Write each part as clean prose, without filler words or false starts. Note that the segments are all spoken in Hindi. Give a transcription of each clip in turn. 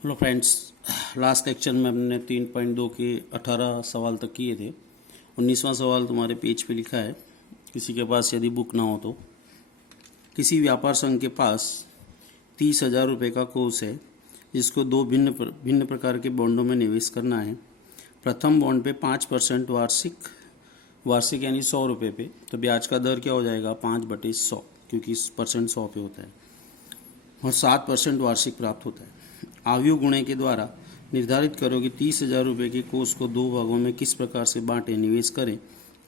हेलो फ्रेंड्स, लास्ट लेक्चर में हमने 3.2 के 18 सवाल तक किए थे। 19वां सवाल तुम्हारे पेज पे लिखा है। किसी के पास यदि बुक ना हो तो, किसी व्यापार संघ के पास 30,000 रुपये का कोष है जिसको दो भिन्न प्रकार के बॉन्डों में निवेश करना है। प्रथम बॉन्ड पे 5% वार्षिक यानी 100 रुपये पे, तो ब्याज का दर क्या हो जाएगा 5/100, क्योंकि परसेंट 100 पे होता है और 7% वार्षिक प्राप्त होता है। आयु गुणे के द्वारा निर्धारित करो कि 30,000 रुपये के कोष को दो भागों में किस प्रकार से बांटे निवेश करें,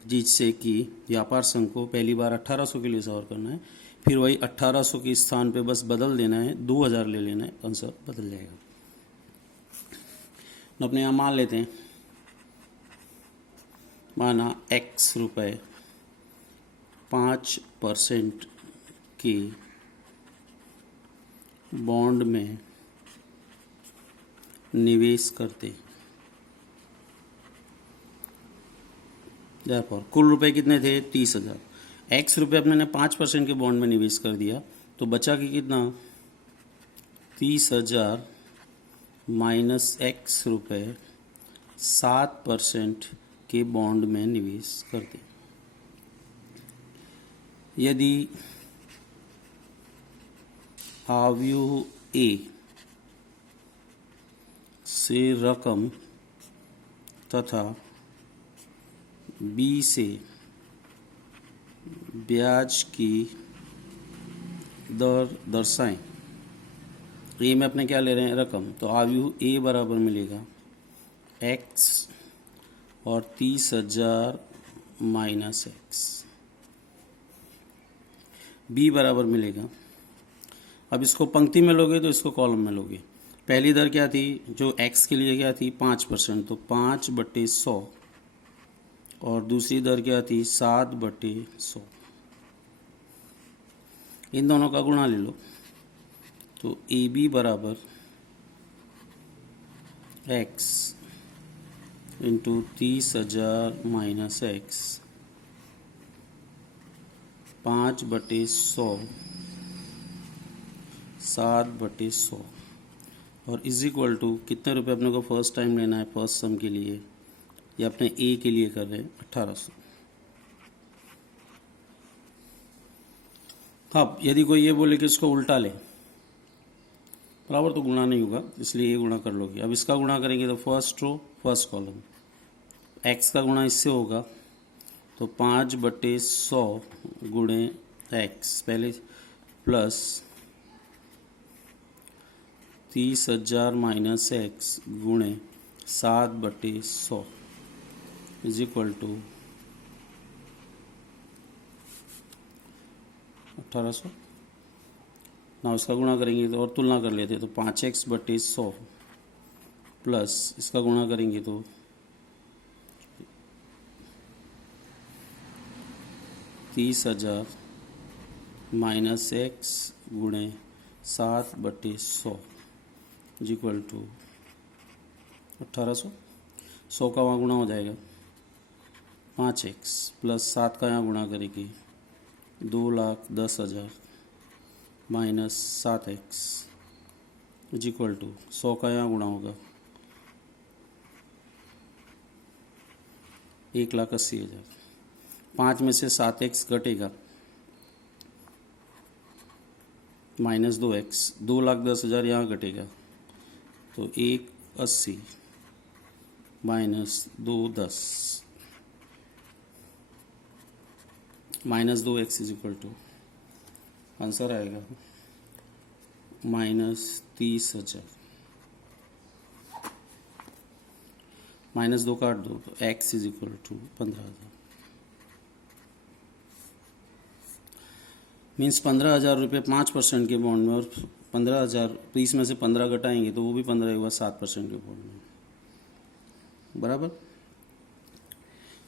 जिससे कि व्यापार संघ को पहली बार 1800 के लिए सवाल करना है, फिर वही 1800 के स्थान पे बस बदल देना है, 2000 ले लेना है, आंसर बदल जाएगा। तो अपने यहाँ मान लेते हैं, माना x रुपये 5% के बॉन्ड में निवेश करते, therefore कुल रुपए कितने थे 30,000। x रुपये अपने 5% के बॉन्ड में निवेश कर दिया, तो बचा कि कितना 30,000 माइनस x रुपये 7% के बॉन्ड में निवेश करते। यदि आव्यूह A से रकम तथा B से ब्याज की दर दर्शाएं। ए में अपने क्या ले रहे हैं रकम, तो आव्यूह A बराबर मिलेगा x और 30,000 माइनस x। B बराबर मिलेगा, अब इसको पंक्ति में लोगे तो इसको कॉलम में लोगे। पहली दर क्या थी जो x के लिए क्या थी 5%, तो 5/100, और दूसरी दर क्या थी 7/100। इन दोनों का गुणा ले लो, तो AB बराबर x इंटू 30,000 माइनस x 5/100 7/100 और इज इक्वल टू कितने रुपए अपने को फर्स्ट टाइम लेना है फर्स्ट सम के लिए, या अपने ए के लिए कर रहे हैं 1800। अब यदि कोई ये बोले कि इसको उल्टा ले, बराबर तो गुणा नहीं होगा, इसलिए ये गुणा कर लोगे। अब इसका गुणा करेंगे तो first row first column, x का गुणा इससे होगा तो 5/100 गुणे एक्स पहले प्लस 30,000 माइनस एक्स गुणे 7/100 इज इक्वल टू 1800। ना इसका गुणा करेंगे तो और तुलना कर लेते तो 5x/100 प्लस इसका गुणा करेंगे तो 30,000 माइनस एक्स गुणे 7/100 इज इक्वल टू 1800। 100 का वहाँ गुणा हो जाएगा 5x प्लस 7 का यहाँ गुणा करेंगे 2,10,000 minus 7x is equal to 100 का यहाँ गुणा होगा 1,80,000। 5 में से 7x घटेगा माइनस 2x, 2,10,000 यहाँ घटेगा तो 1,80 minus 2,10 minus 2x is equal to answer आएगा माइनस 30,000। माइनस 2 काट दो तो x is equal to 15,000। Means 15,000 रुपये 5% के बॉन्ड में, और 15,000 30 में से 15 घटाएंगे तो वो भी 15 हुआ 7% के बॉन्ड में, बराबर।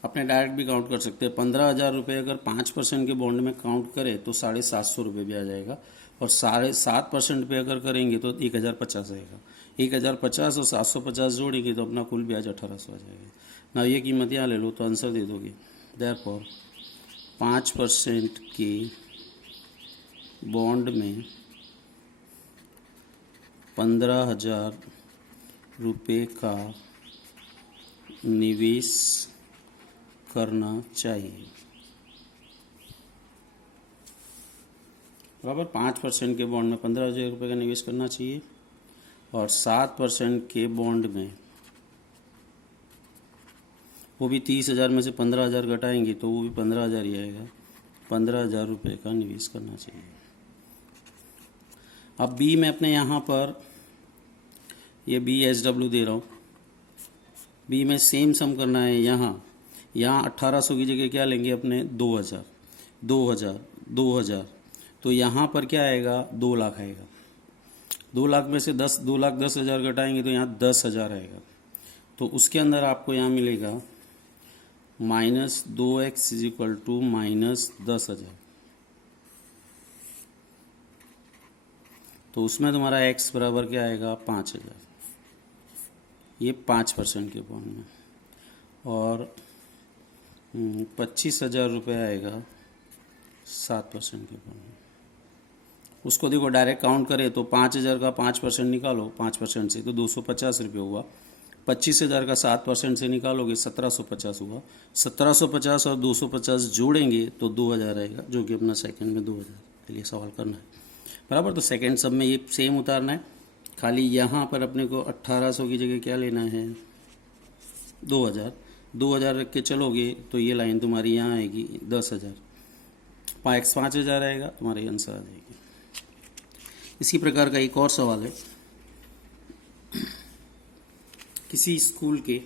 अपने डायरेक्ट भी काउंट कर सकते हैं। 15,000 रुपये अगर 5% के बॉन्ड में काउंट करें तो 750 रुपये भी आ जाएगा, और 7.5% पे अगर करेंगे तो 1,050 आएगा। 1,050 और 750 जोड़ेंगे तो अपना कुल ब्याज 1800 आ जाएगा ना। ये कीमत यहाँ ले लो तो आंसर दे दोगे। देयरफॉर 5% के बॉन्ड में 15,000 रुपये का निवेश करना चाहिए। बराबर 5% के बॉन्ड में 15,000 रुपये का निवेश करना चाहिए और 7% के बॉन्ड में, वो भी 30,000 में से 15,000 घटाएंगे तो वो भी 15,000 ही आएगा। 15,000 रुपये का निवेश करना चाहिए। अब बी में अपने यहाँ पर ये BSW दे रहा हूँ। बी में सेम सम करना है। यहाँ 1800 की जगह क्या लेंगे अपने 2,000 2,000 2,000, तो यहाँ पर क्या आएगा 2 लाख आएगा। 2 लाख में से 2,10,000 घटाएंगे तो यहाँ 10,000 आएगा। तो उसके अंदर आपको यहाँ मिलेगा -2x = -10,000। तो उसमें तुम्हारा x बराबर क्या आएगा 5,000। ये 5% के बॉन्ड में, और 25,000 रुपये आएगा 7% के बॉन्ड में। उसको देखो डायरेक्ट काउंट करें तो 5,000 का 5% निकालो 5% से तो 250 रुपये हुआ। 25,000 का 7% से निकालोगे 1750 हुआ। 1750 और 250 जोड़ेंगे तो 2,000 आएगा, जो कि अपना सेकंड में 2,000 के लिए सवाल करना है। बराबर। तो सेकंड सब में ये सेम उतारना है, खाली यहाँ पर अपने को 1800 की जगह क्या लेना है 2,000। 2,000 रख के चलोगे तो ये लाइन तुम्हारी यहाँ आएगी 10,000। 5,000 आएगा, तुम्हारी आंसर आ जाएगी। इसी प्रकार का एक और सवाल है। किसी स्कूल के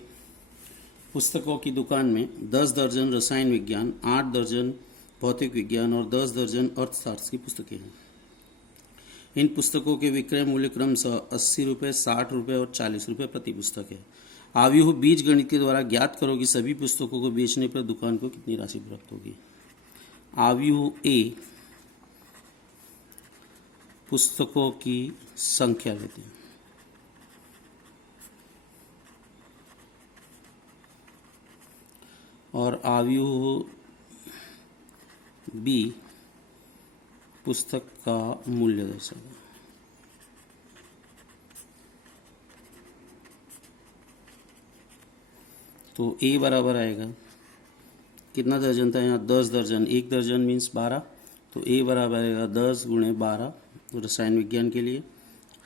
पुस्तकों की दुकान में 10 दर्जन रसायन विज्ञान, 8 दर्जन भौतिक विज्ञान और 10 दर्जन अर्थशास्त्र की पुस्तकें हैं। इन पुस्तकों के विक्रय मूल्य क्रमशः 80 रुपये, 60 रुपये और 40 रुपये प्रति पुस्तक है। आव्यूह बीज गणित के द्वारा ज्ञात करो कि सभी पुस्तकों को बेचने पर दुकान को कितनी राशि प्राप्त होगी। आव्यूह ए पुस्तकों की संख्या लेते हैं। और आव्यूह बी पुस्तक का मूल्य दर्शाएगा। तो ए बराबर आएगा, कितना दर्जन था यहाँ 10 दर्जन, 1 दर्जन मीन्स 12, तो ए बराबर आएगा 10 × 12 रसायन विज्ञान के लिए,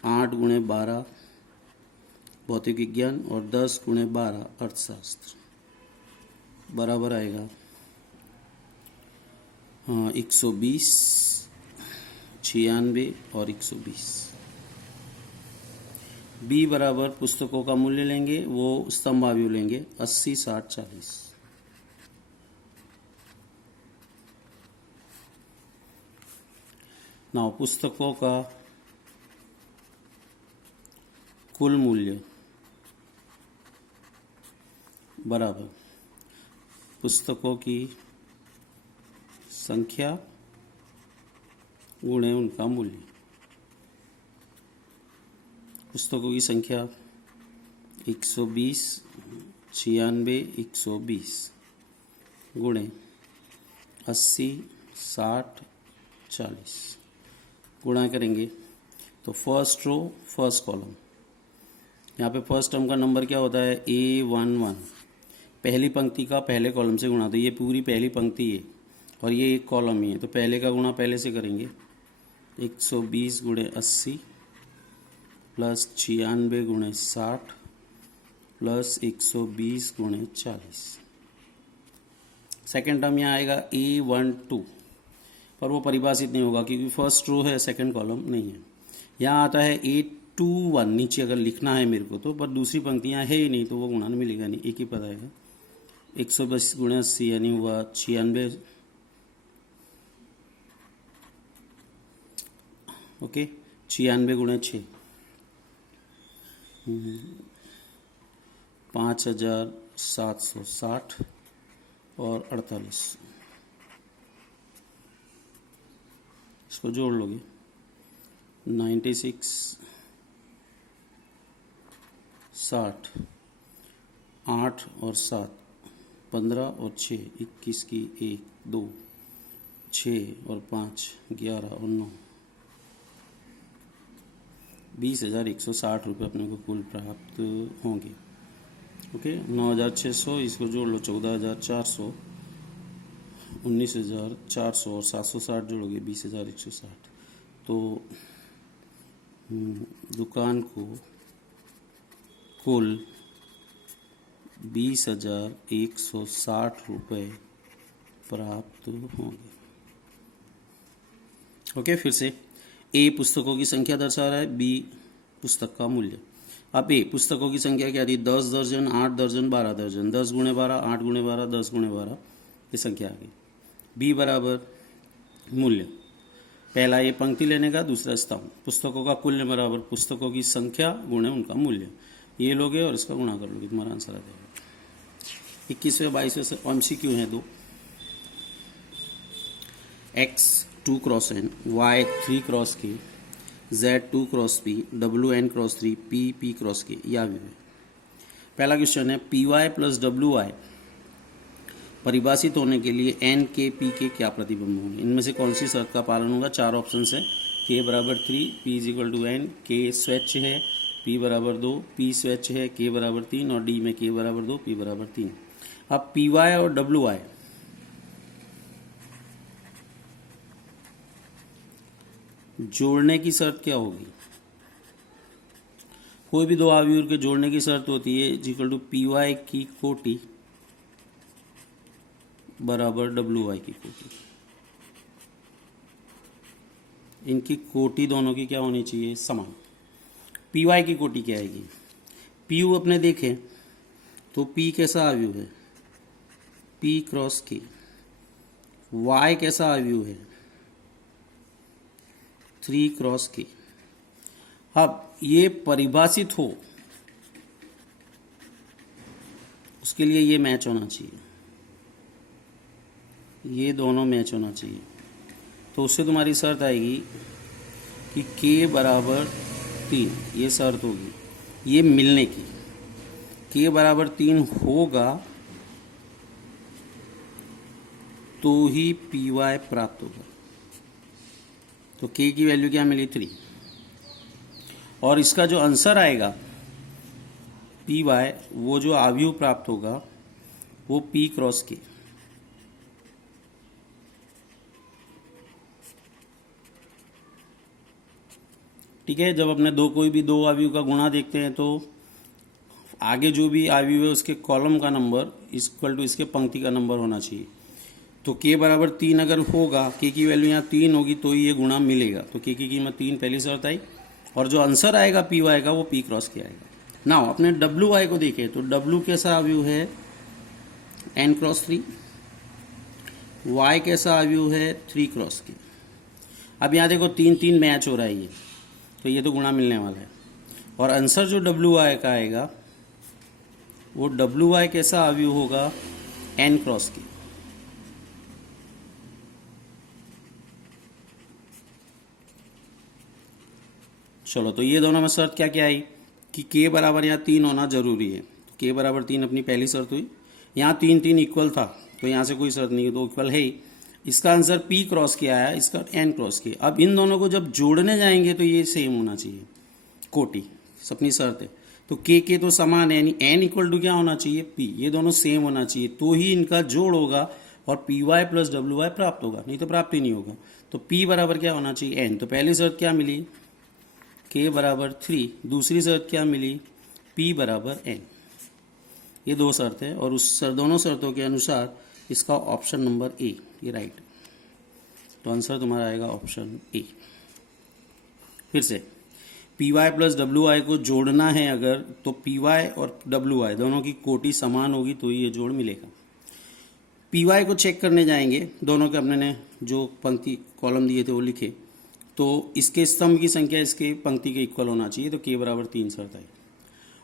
8 × 12 भौतिक विज्ञान और 10 × 12 अर्थशास्त्र, बराबर आएगा 120, 96 और 120। बी बराबर पुस्तकों का मूल्य लेंगे, वो स्तंभाव्यूह लेंगे 80, 60, 40। नाउ पुस्तकों का कुल मूल्य बराबर पुस्तकों की संख्या गुणे उनका मूल्य। पुस्तकों की संख्या 120, 96, 120 गुणे 80, 60, 40 गुणा करेंगे तो फर्स्ट रो फर्स्ट कॉलम, यहाँ पे फर्स्ट टर्म का नंबर क्या होता है A11, पहली पंक्ति का पहले कॉलम से गुणा, तो ये पूरी पहली पंक्ति है और ये एक कॉलम ही है, तो पहले का गुणा पहले से करेंगे। 120 × 80 प्लस 96 × 60 प्लस 120 × 40। सेकेंड टर्म यहाँ आएगा A12, पर वो परिभाषित नहीं होगा क्योंकि फर्स्ट रो है, सेकंड कॉलम नहीं है। यहाँ आता है A21 नीचे अगर लिखना है मेरे को तो, पर दूसरी पंक्तियाँ है ही नहीं तो वो गुणा मिलेगा नहीं, एक ही पता है। 120 × 80 यानी हुआ 96, ओके 96 × 6 5,760 और 48, इसको जोड़ लोगे 96, 60, 8 और 7, 15 और 6, 21 की 1, 2, 6 और 5, 11 और 9, 20,160 रुपये अपने को कुल प्राप्त होंगे। ओके, 9,600 इसको जोड़ लो, 14,400, 19,400 और 760 जोड़ोगे 20,160। तो दुकान को कुल 20,160 रुपये प्राप्त होंगे। ओके, फिर से ए पुस्तकों की संख्या दर्शा रहा है, बी पुस्तक का मूल्य। अब ए पुस्तकों की संख्या क्या थी? 10 दर्जन, 8 दर्जन, 12 दर्जन। 10 गुणे 12, 8 गुणे 12, 10 गुणे 12 ये संख्या आ गई। बी बराबर मूल्य, पहला ये पंक्ति लेने का, दूसरा स्तंभ। पुस्तकों का कुल बराबर पुस्तकों की संख्या गुणे उनका मूल्य, ये लोगे और इसका गुणा कर लोगे, तुम्हारा आंसर आ जाएगा। 21वें 22वें से MCQ हैं दो। X 2 cross N, Y 3 cross K, Z 2 cross P, W N cross 3, P P cross K, या भी है। पहला क्वेश्चन है PY प्लस WY परिभाषित होने के लिए N K P के क्या प्रतिबंध होंगे? इनमें से कौन सी शर्त का पालन होगा? 4 ऑप्शन है। K बराबर 3, P is equal to N, K स्वैच्छ है, P बराबर 2, P स्वैच्छ है, K बराबर 3 और D में K बराबर 2, P बराबर 3। अब PY और WY जोड़ने की शर्त क्या होगी? कोई भी दो आव्यूह के जोड़ने की शर्त होती है इक्वल टू PY की कोटि बराबर WY की कोटि। इनकी कोटि दोनों की क्या होनी चाहिए? समान। PY की कोटि क्या आएगी? PU अपने देखें तो P कैसा आव्यूह है? P cross K। Y कैसा आव्यूह है? 3 क्रॉस K। अब ये परिभाषित हो उसके लिए ये मैच होना चाहिए, ये दोनों मैच होना चाहिए। तो उससे तुम्हारी शर्त आएगी कि K बराबर 3, ये शर्त होगी ये मिलने की। K बराबर 3 होगा तो ही PY प्राप्त होगा। तो K की वैल्यू क्या मिली? 3। और इसका जो आंसर आएगा PY, वो जो आव्यूह प्राप्त होगा वो P क्रॉस K। ठीक है, जब अपने कोई भी दो आव्यूह का गुणा देखते हैं तो आगे जो भी आव्यूह है उसके कॉलम का नंबर इक्वल टू इसके पंक्ति का नंबर होना चाहिए। तो K बराबर 3 अगर होगा, K की वैल्यू यहाँ 3 होगी तो ही ये गुणा मिलेगा। तो K की कीमत 3 पहली शर्त आई, और जो आंसर आएगा PY का वो P क्रॉस K आएगा। नाउ अपने WY को देखें तो W कैसा आव्यूह है? N cross 3। Y कैसा आव्यूह है? 3 क्रॉस K। अब यहाँ देखो 3 मैच हो रहा है, ये तो ये तो गुणा मिलने वाला है। और आंसर जो WY का आएगा वो WY कैसा आव्यूह होगा? N cross K। चलो, तो ये दोनों में शर्त क्या क्या आई कि K बराबर यहाँ 3 होना जरूरी है। K बराबर 3 अपनी पहली शर्त हुई। यहाँ 3 इक्वल था तो यहाँ से कोई शर्त नहीं है, तो इक्वल है ही। इसका आंसर P क्रॉस K आया, इसका N क्रॉस K। अब इन दोनों को जब जोड़ने जाएंगे तो ये सेम होना चाहिए, कोटि अपनी शर्त है। तो K तो समान है, यानी N इक्वल टू क्या होना चाहिए? P। ये दोनों सेम होना चाहिए तो ही इनका जोड़ होगा और PY प्लस WY प्राप्त होगा, नहीं तो प्राप्त ही नहीं होगा। तो P बराबर क्या होना चाहिए? N। तो पहली शर्त क्या मिली? K बराबर 3। दूसरी शर्त क्या मिली? P बराबर N। ये दो शर्त है और उस दोनों शर्तों के अनुसार इसका ऑप्शन नंबर A ये राइट। तो आंसर तुम्हारा आएगा ऑप्शन A। फिर से PY प्लस WY को जोड़ना है अगर, तो PY और WY दोनों की कोटि समान होगी तो ये जोड़ मिलेगा। PY को चेक करने जाएंगे, दोनों के अपने ने जो पंक्ति कॉलम दिए थे वो लिखे, तो इसके स्तंभ की संख्या इसके पंक्ति के इक्वल होना चाहिए। तो K बराबर 3 शर्त आई।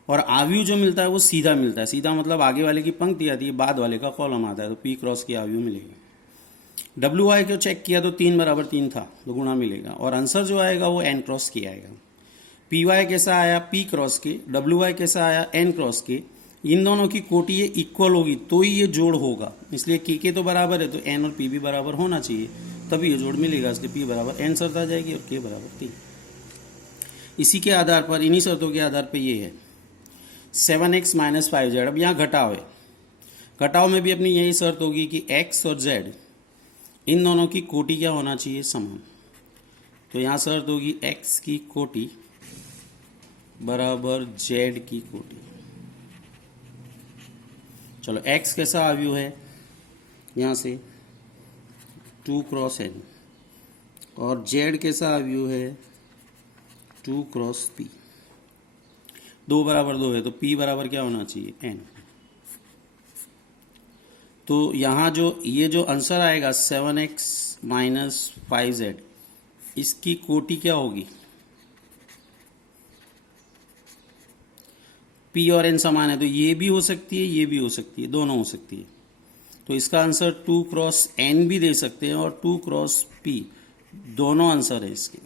और आव्यूह जो मिलता है वो सीधा मिलता है। सीधा मतलब आगे वाले की पंक्ति आती है, बाद वाले का कॉलम आता है, तो P क्रॉस K आव्यूह मिलेगा। WY को चेक किया तो 3 बराबर 3 था तो गुणा मिलेगा, और आंसर जो आएगा वो N क्रॉस K आएगा। PY कैसा आया? P cross K। WY कैसा आया? N cross K। इन दोनों की कोटि ये इक्वल होगी तो ही ये जोड़ होगा, इसलिए K तो बराबर है तो N और P भी बराबर होना चाहिए, तभी ये जोड़ मिलेगा। इसलिए P बराबर N शर्त आ जाएगी और K बराबर 3। इसी के आधार पर, इन्हीं शर्तों के आधार पर ये है 7x माइनस 5z। अब यहाँ घटाव है, घटाव में भी अपनी यही शर्त होगी कि x और z इन दोनों की कोटि क्या होना चाहिए, समान। तो यहाँ शर्त होगी x की कोटि बराबर z की कोटि। चलो x कैसा अवयव है, यहाँ से 2 क्रॉस n, और z कैसा अवयव है 2 क्रॉस p। 2 बराबर 2 है तो p बराबर क्या होना चाहिए, n। तो यहाँ जो ये जो आंसर आएगा 7x माइनस 5z, इसकी कोटि क्या होगी, p और n समान है तो ये भी हो सकती है, ये भी हो सकती है, दोनों हो सकती है। तो इसका आंसर 2 क्रॉस n भी दे सकते हैं और 2 क्रॉस p, दोनों आंसर है इसके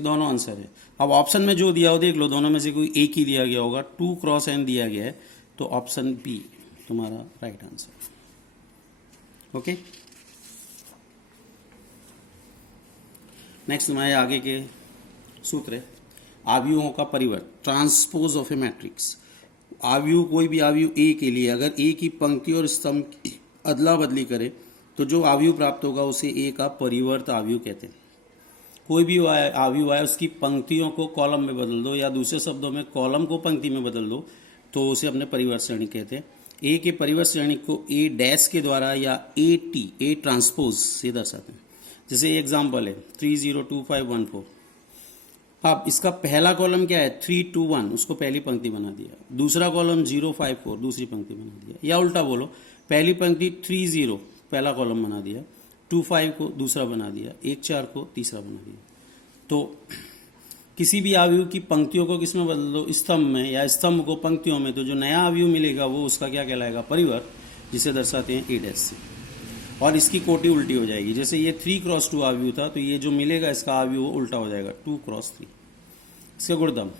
दोनों आंसर है। अब ऑप्शन में जो दिया हो देख लो, दोनों में से कोई एक ही दिया गया होगा, 2 क्रॉस n दिया गया है, तो ऑप्शन बी तुम्हारा राइट आंसर। ओके, नेक्स्ट तुम्हारे आगे के सूत्र है आव्यूहों का परिवर्त, ट्रांसपोज ऑफ ए मैट्रिक्स। आव्यूह, कोई भी आव्यूह ए के लिए अगर ए की पंक्ति और स्तंभ की अदला बदली करे तो जो आव्यूह प्राप्त होगा उसे ए का परिवर्त आव्यूह कहते हैं। कोई भी आव्यूह है उसकी पंक्तियों को कॉलम में बदल दो, या दूसरे शब्दों में कॉलम को पंक्ति में बदल दो, तो उसे अपने परिवर्त श्रेणी कहते हैं। ए के परिवर्त श्रेणी को ए डैश के द्वारा या ए टी, ए ट्रांसपोज से दर्शाते हैं। जैसे एग्जाम्पल है 302514। अब इसका पहला कॉलम क्या है 321, उसको पहली पंक्ति बना दिया। दूसरा कॉलम 054, दूसरी पंक्ति बना दिया। या उल्टा बोलो, पहली पंक्ति 30 पहला कॉलम बना दिया, 25 को दूसरा बना दिया, 14 को तीसरा बना दिया। तो किसी भी आव्यूह की पंक्तियों को किसमें बदल दो, स्तंभ में, या स्तंभ को पंक्तियों में, तो जो नया आव्यूह मिलेगा वो उसका क्या कहलाएगा, परिवर्त, जिसे दर्शाते हैं ए डैश से। और इसकी कोटि उल्टी हो जाएगी। जैसे ये 3 क्रॉस 2 आव्यूह था तो ये जो मिलेगा इसका आव्यूह उल्टा हो जाएगा 2 क्रॉस 3। इसका गुणधर्म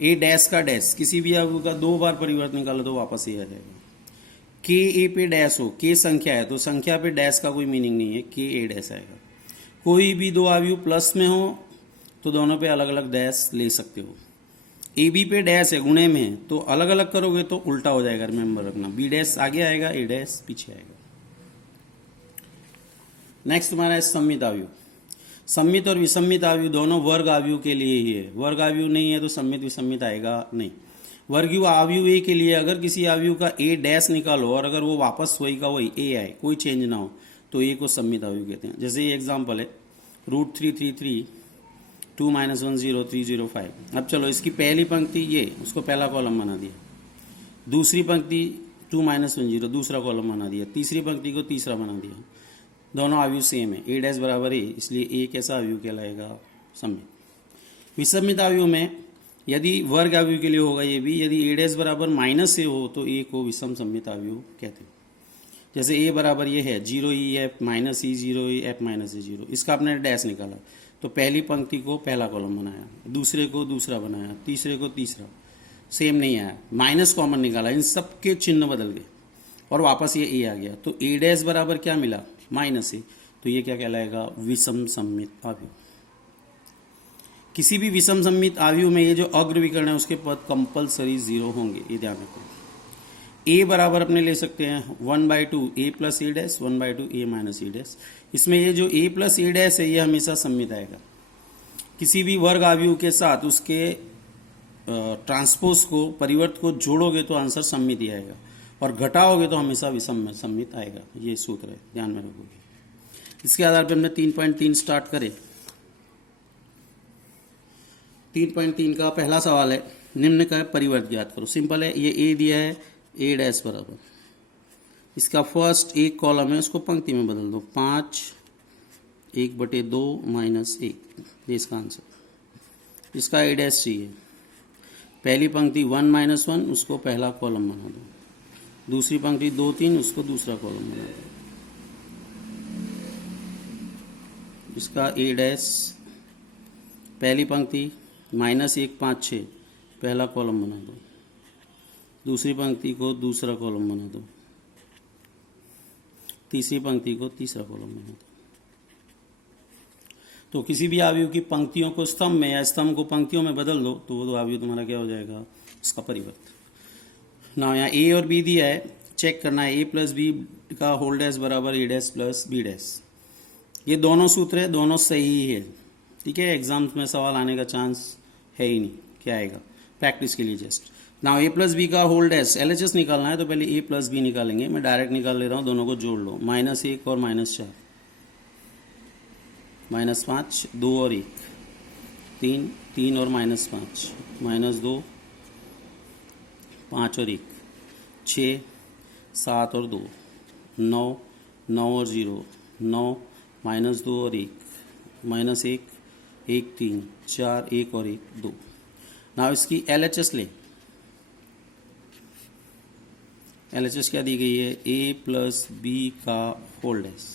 ए डैश का डैश, किसी भी आव्यूह का 2 बार परिवर्त निकालो तो वापस ये आ जाएगा। के ए पे डैश हो, के संख्या है तो संख्या पे डैश का कोई मीनिंग नहीं है, के ए डैश आएगा। कोई भी 2 आव्यूह प्लस में हो तो दोनों पे अलग अलग डैश ले सकते हो। ए बी पे डैश है, गुणे में है, तो अलग अलग करोगे तो उल्टा हो जाएगा, रिमेंबर रखना। बी डैश आगे आएगा, ए डैश पीछे आएगा। नेक्स्ट तुम्हारा है सम्मित आव्यूह। सम्मित और विसम्मित आव्यूह दोनों वर्ग आव्यूह के लिए ही है। वर्ग आव्यूह नहीं है तो सम्मित विसम्मित आएगा नहीं। वर्गीय आव्यूह ए के लिए अगर किसी आव्यूह का ए डैश निकालो और अगर वो वापस वही का वही ए आए, कोई चेंज ना हो, तो ए को सम्मित आव्यूह कहते हैं। जैसे ये एग्जाम्पल है √333 2 - 1 0 305। अब चलो इसकी पहली पंक्ति ये, उसको पहला कॉलम बना दिया। दूसरी पंक्ति 2 - 1 0 दूसरा कॉलम बना दिया। तीसरी पंक्ति को तीसरा बना दिया। दोनों आव्यूह सेम है, ए डैश बराबर ए, इसलिए ए कैसा आव्यूह कहलाएगा, सम्मित। विसम्मित आव्यूह में यदि वर्ग आव्यूह के लिए होगा ये भी, यदि ए डैश बराबर -a हो तो ए को विषम सम्मित आव्यूह कहते हैं। जैसे ए बराबर ये है 0e f -e 0e f -e 0, इसका आपने डैश निकाला तो पहली पंक्ति को पहला कॉलम बनाया, दूसरे को दूसरा बनाया, तीसरे को तीसरा, सेम नहीं आया, माइनस कॉमन निकाला, इन सब के चिन्ह बदल गए और वापस ये ए आ गया। तो ए डैश बराबर क्या मिला, -a, तो ये क्या कहलाएगा, विषम सम्मित आव्यूह। किसी भी विषम सम्मित आव्यूह में ये जो अग्र विकर्ण है उसके पद कंपलसरी 0 होंगे, ये ध्यान रखो। ए बराबर अपने ले सकते हैं 1/2 a + a dash 1/2 a - a dash. इसमें ये जो a + a डैश है ये हमेशा सम्मित आएगा। किसी भी वर्ग आव्यूह के साथ उसके ट्रांसपोज को, परिवर्त को जोड़ोगे तो आंसर सम्मित ही आएगा, और घटाओगे तो हमेशा विषम में सम्मित आएगा। ये सूत्र है, ध्यान में रखोगे। इसके आधार पर हमने 3.3 स्टार्ट करें। 3.3 का पहला सवाल है, निम्न का परिवर्त ज्ञात करो। सिंपल है, ये ए दिया है, ए डैश बराबर, इसका फर्स्ट एक कॉलम है उसको पंक्ति में बदल दो, 5 1/2 - 1, ये इसका आंसर। इसका ए डैश चाहिए, पहली पंक्ति 1 - 1 उसको पहला कॉलम बना दो, दूसरी पंक्ति 2 3 उसको दूसरा कॉलम बना दो। इसका ए डैश, पहली पंक्ति -1 5 6 पहला कॉलम बना दो, दूसरी पंक्ति को दूसरा कॉलम बना दो, तीसरी पंक्ति को तीसरा कॉलम बना दो। तो किसी भी अवयव की पंक्तियों को स्तंभ में या स्तंभ को पंक्तियों में बदल दो तो वो तो अवयव तुम्हारा क्या हो जाएगा, इसका परिवर्त। ना यहाँ ए और बी दिया है, चेक करना है ए प्लस बी का होल डैश बराबर ए डैश प्लस बी डैश। ये दोनों सूत्र है, दोनों सही है, ठीक है। एग्जाम्स में सवाल आने का चांस है ही नहीं, क्या आएगा, प्रैक्टिस के लिए जस्ट। ना ए प्लस बी का होल डैश LHS निकालना है तो पहले ए प्लस बी निकालेंगे, मैं डायरेक्ट निकाल ले रहा हूँ, दोनों को जोड़ लो, -1 और -4, -5, 2 और 1, 3, 3 और -5, -2, 5 और 1, 6, 7 और 2, 9, 9 और 0, 9, -2 और 1, -1, 1, 3, 4, 1 और 1, 2। ना इसकी LHS ले, LHS क्या दी गई है, a प्लस बी का होल डैश।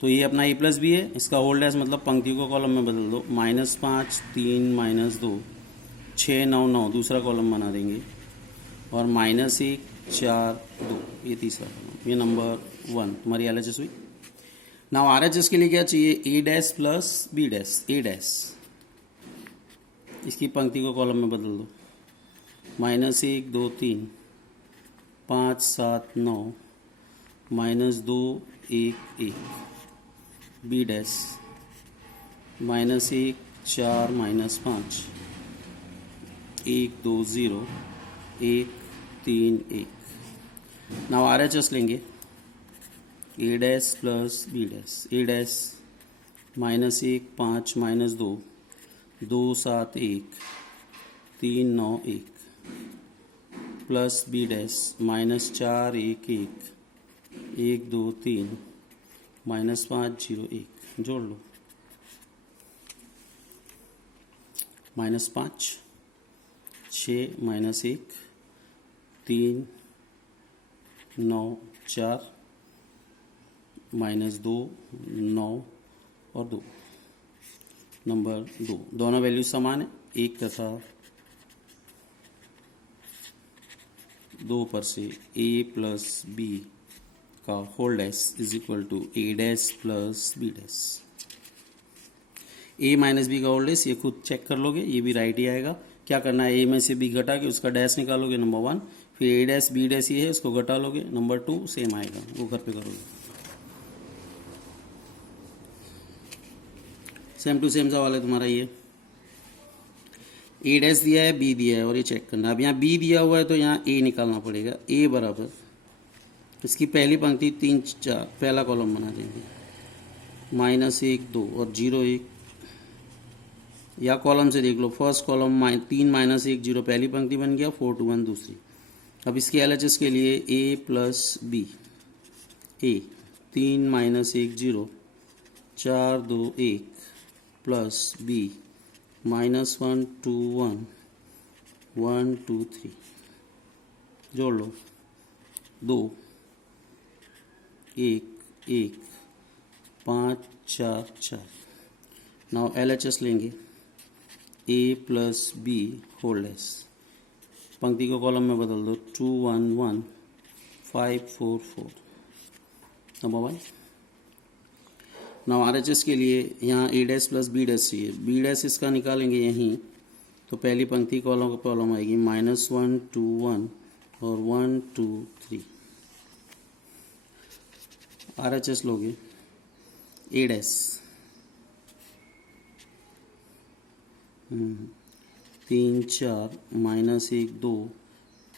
तो ये अपना a प्लस बी है, इसका होल डैश मतलब पंक्तियों को कॉलम में बदल दो, -5, 3, -2, 6, 9, 9 दूसरा कॉलम बना देंगे, और -1, 4, 2 ये तीसरा कॉलम, ये नंबर 1 तुम्हारी LHS हुई। नाउ RHS के लिए क्या चाहिए, a dash plus b dash, a dash, इसकी पंक्ति को कॉलम में बदल दो, -1, 2, 3, 5, 7, 9, -2, 1, 1, बी डैश, -1, 4, -5, 1, 2, 0, 1, 3, 1। नाउ RHS लेंगे, a dash plus b dash, a dash, -1, 5, -2, 2, 7, 1, 3, 9, 1, plus b dash, -4, 1, 1, 1, 2, 3, -5, 0, 1 जोड़ लो, -5, 6, -1, 3, 9, 4, -2, 9 और 2, नंबर 2। दोनों वैल्यू समान है, 1 तथा 2 पर से a प्लस बी का whole dash is equal to a dash plus b dash. a minus b का होल डैश ये खुद चेक कर लोगे, ये भी राइट ही आएगा। क्या करना है, a में से b घटा के उसका डैश निकालोगे, नंबर 1, फिर a डैश b डैश ये है उसको घटा लोगे, नंबर 2 सेम आएगा, वो घर पे करोगे। सेम टू सेम सवाल है तुम्हारा ये, a डैश दिया है, b दिया है और ये चेक करना। अब यहाँ b दिया हुआ है तो यहाँ a निकालना पड़ेगा, a बराबर इसकी पहली पंक्ति 3, 4 पहला कॉलम बना देंगे, -1, 2 और 0, 1, या कॉलम से देख लो, फर्स्ट कॉलम 3, -1, 0 पहली पंक्ति बन गया, 4, 2, 1 दूसरी। अब इसकी LHS के लिए a plus b, a 3, -1, 0, 4, 2, 1 plus b, -1, 2, 1, 1, 2, 3 जोड़ लो, 2, 1, 1, 5, 4, 4। नाउ LHS लेंगे, a plus b whole dash, पंक्ति को कॉलम में बदल दो, 2, 1, 1, 5, 4, 4, नंबर 1। नाउ RHS के लिए यहाँ a dash plus b dash चाहिए, b डैश इसका निकालेंगे यहीं, तो पहली पंक्ति कॉलम आएगी, -1, 2, 1 और 1, 2, 3। RHS लोगे, a dash 3, 4, -1, 2,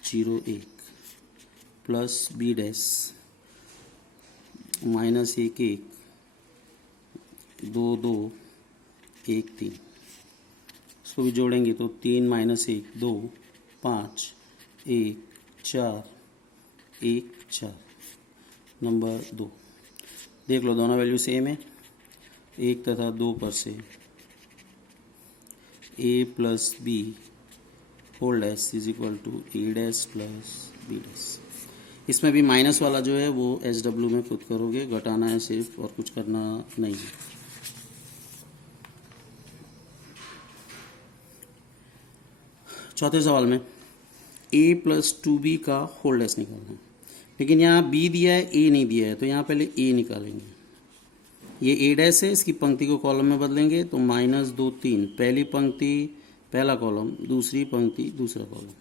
0, 1 plus b dash, -1, 1, 2, 2, 1, 3। इसको भी जोड़ेंगे तो 3, -1, 2, 5, 1, 4, 1, 4, नंबर 2। देख लो दोनों वैल्यू सेम है, 1 तथा 2 पर से a plus b whole dash is equal to a dash plus b dash. इसमें भी माइनस वाला जो है वो SW में खुद करोगे, घटाना है सिर्फ और कुछ करना नहीं है। चौथे सवाल में a प्लस 2b का होल डैश निकालना है, लेकिन यहाँ b दिया है, a नहीं दिया है, तो यहाँ पहले a निकालेंगे। ये ए डैश है, इसकी पंक्ति को कॉलम में बदलेंगे तो -2 3, पहली पंक्ति पहला कॉलम, दूसरी पंक्ति दूसरा कॉलम।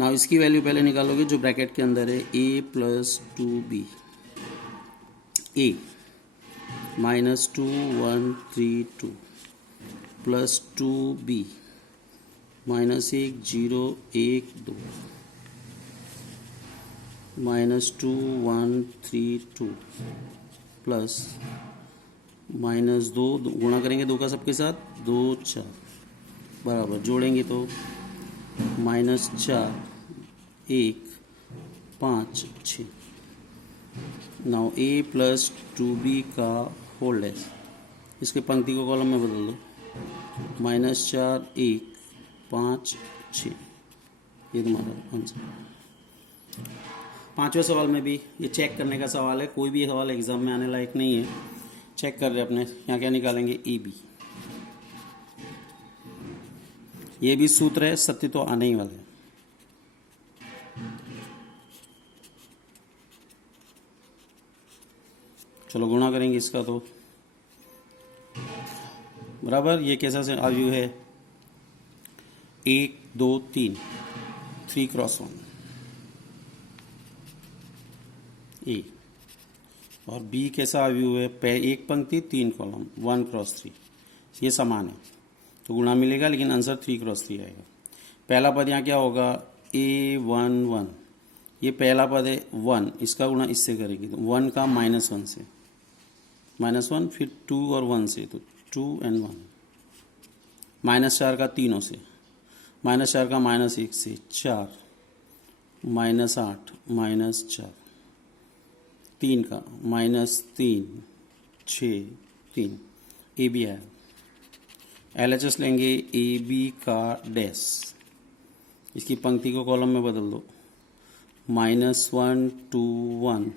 ना इसकी वैल्यू पहले निकालोगे जो ब्रैकेट के अंदर है, a + 2b, a -2 1 3 2 plus 2b -1 0 1 2 -2 1 3 2 plus -2 गुणा करेंगे 2 का सबके साथ 2 4 बराबर, जोड़ेंगे तो -4 1 5 6। नाउ a + 2b का होल डैश, इसके पंक्ति को कॉलम में बदल दो, -4 1 5 6, ये तुम्हारा आंसर। पांचवें सवाल में भी ये चेक करने का सवाल है, कोई भी सवाल एग्जाम में आने लायक नहीं है, चेक कर रहे अपने यहाँ क्या निकालेंगे, ए बी। ये भी सूत्र है, सत्य तो आने ही वाला है। चलो गुणा करेंगे इसका तो बराबर, ये कैसा से आयु है, 1 2 3 3 × 1 ए, और बी कैसा आयु है, एक पंक्ति 3 कॉलम 1 × 3, ये समान है तो गुणा मिलेगा, लेकिन आंसर 3 × 3 आएगा। पहला पद यहाँ क्या होगा, a1 1, ये पहला पद है 1, इसका गुणा इससे करेंगे तो 1 का -1 से, -1 फिर 2 और 1 से तो 2 और 1, -4 का तीनों से, -4 का -1 से 4, -8 -4, 3 का -3 6 3, ए बी आया। LHS लेंगे ए बी का डैश, इसकी पंक्ति को कॉलम में बदल दो, -1 2 1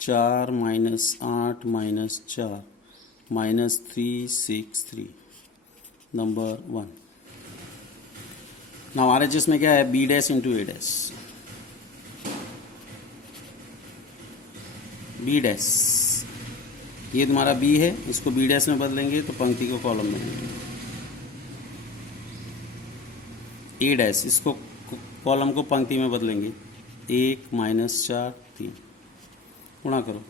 4 -8 -4 -3 6 3, नंबर 1। नाउ RHS में क्या है, B dash into A dash, B dash, ये तुम्हारा बी है, इसको बी डैश में बदलेंगे तो पंक्ति को कॉलम में, ए डैश, इसको कॉलम को पंक्ति में बदलेंगे, 1 -4 3, गुणा करो।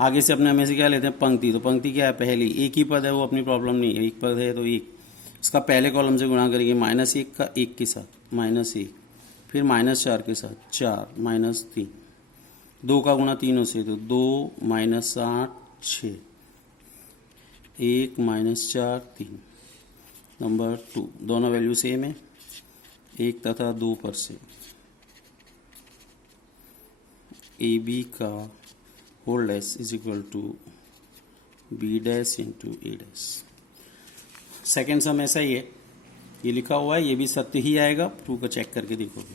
आगे से अपने हमें से क्या लेते हैं, पंक्ति, तो पंक्ति क्या है, पहली एक ही पद है, वो अपनी प्रॉब्लम नहीं है, एक पद है तो एक, इसका पहले कॉलम से गुणा करेंगे, -1 का 1 के साथ -1, फिर -4 के साथ 4 -3, 2 का गुणा तीनों से तो 2 -8 6, 1 -4 3, नंबर 2। दोनों वैल्यू सेम है, 1 तथा 2 पर से ए बी का whole dash is equal to B dash into A dash. Second सम ऐसा ही है, ये लिखा हुआ है, ये भी सत्य ही आएगा, प्रूफ को चेक करके देखोगे।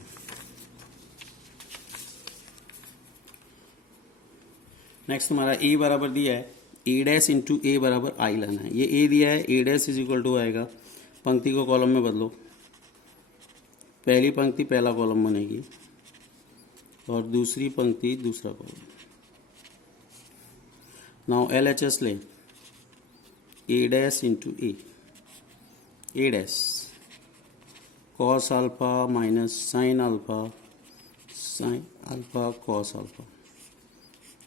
नेक्स्ट तुम्हारा ए बराबर दिया है, ए डैश इंटू ए बराबर आई लाना है। ये ए दिया है, ए डैश इज इक्वल टू आएगा, पंक्ति को कॉलम में बदलो, पहली पंक्ति पहला कॉलम बनेगी और दूसरी पंक्ति दूसरा कॉलम। नाउ LHS ले, A dash into A dash cos alpha minus sine alpha cos alpha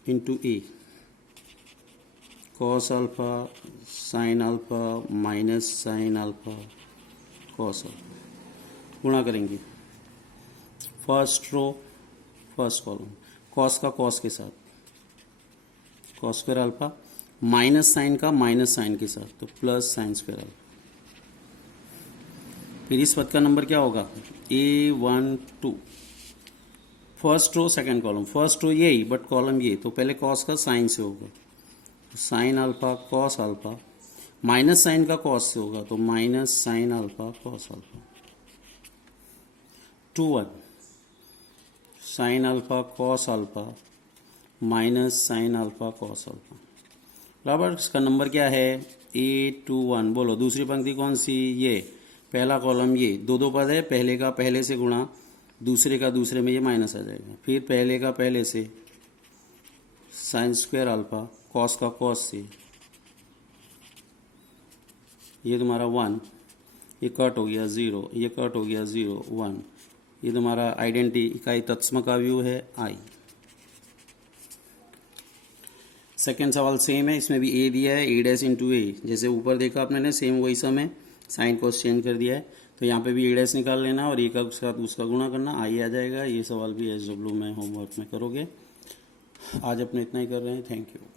into A cos alpha sine alpha minus sine alpha cos alpha. गुणा करेंगे, first row first column, cos का कॉस के साथ cos square alpha, minus sine का माइनस साइन के साथ तो प्लस साइन स्क्वायर अल्फा। फिर इस पद का नंबर क्या होगा, A1 2, first row second column, first row यही बट कॉलम ये, तो पहले कॉस का साइन से होगा तो sine alpha cos alpha, minus sine का कॉस से होगा तो minus sine alpha cos alpha. 2 1 sine alpha cos alpha minus sine alpha cos alpha बराबर। इसका नंबर क्या है, A21। बोलो दूसरी पंक्ति कौन सी, ये पहला कॉलम, ये दो दो पद है, पहले का पहले से गुणा दूसरे का दूसरे में, ये माइनस आ जाएगा, फिर पहले का पहले से साइन स्क्वायर अल्फा कॉस का कॉस से, ये तुम्हारा 1, ये कट हो गया 0, ये कट हो गया 0 1, ये तुम्हारा आइडेंटिटी इकाई तत्सम का व्यू है आई। सेकेंड सवाल सेम है, इसमें भी ए दिया है, ए डैश इंटू ए, जैसे ऊपर देखा आपने ने सेम वही सम है, साइन कोस चेंज कर दिया है, तो यहाँ पे भी ए डैश निकाल लेना और ए का साथ उसका गुणा करना, आई आ जाएगा। ये सवाल भी SW में होमवर्क में करोगे। आज अपने इतना ही कर रहे हैं, थैंक यू।